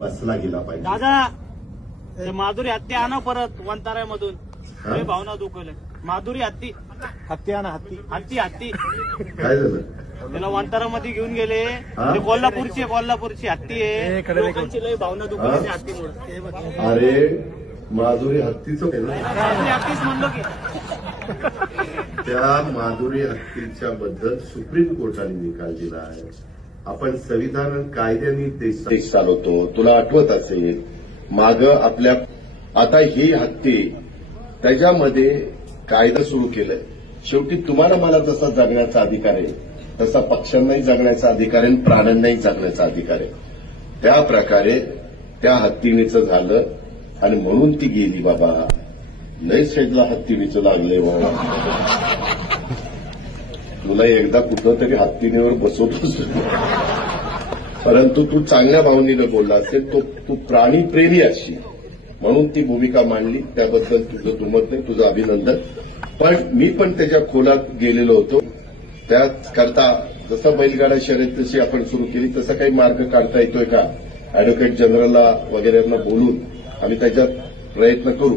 बसला गेला पाहिजे. दादा ते माधुरी हत्ती आणा परत वंताऱ्यामधून. लय भावना दुखवल्या. माधुरी हत्ती हत्ती आणा हत्ती. हत्ती हत्ती काय झालं? त्याला वंतारामध्ये घेऊन गेले. ते कोल्हापूरची हत्ती आहे. लोकांची लय भावना दुखवली त्या हत्तीमुळे. अरे माधुरी हत्तीचं माधुरी हत्तीच म्हणलो की. त्या माधुरी हत्तीच्या बद्दल सुप्रीम कोर्टाने निकाल दिला आहे. आपण संविधान आणि कायद्याने देश चालवतो. तुला आठवत असेल माग आपल्या आता ही हत्ती त्याच्यामध्ये कायदा सुरू केलाय. शेवटी तुम्हाला मला जसा जगण्याचा अधिकार आहे तसा पक्ष्यांनाही जगण्याचा अधिकार आहे, प्राण्यांनाही जगण्याचा अधिकार आहे. त्या प्रकारे त्या हत्तीणीचं झालं आणि म्हणून ती गेली. बाबा लय शेजला हत्तीणीचं लागलंय बाबा. तुला एकदा कुठं तरी हत्तीणीवर बसवतोस, परंतु तू चांगल्या भावनेनं बोलला असेल. तू प्राणीप्रेमी असशील म्हणून ती भूमिका मांडली. त्याबद्दल तुझं दुमत नाही, तुझं अभिनंदन. पण मी पण त्याच्या खोलात गेलेलो होतो. त्याकरता जसं बैलगाडा शर्यत तशी आपण सुरू केली तसा काही मार्ग काढता येतोय का, अॅडव्होकेट जनरलला वगैरेंना बोलून आम्ही त्याच्यात प्रयत्न करू.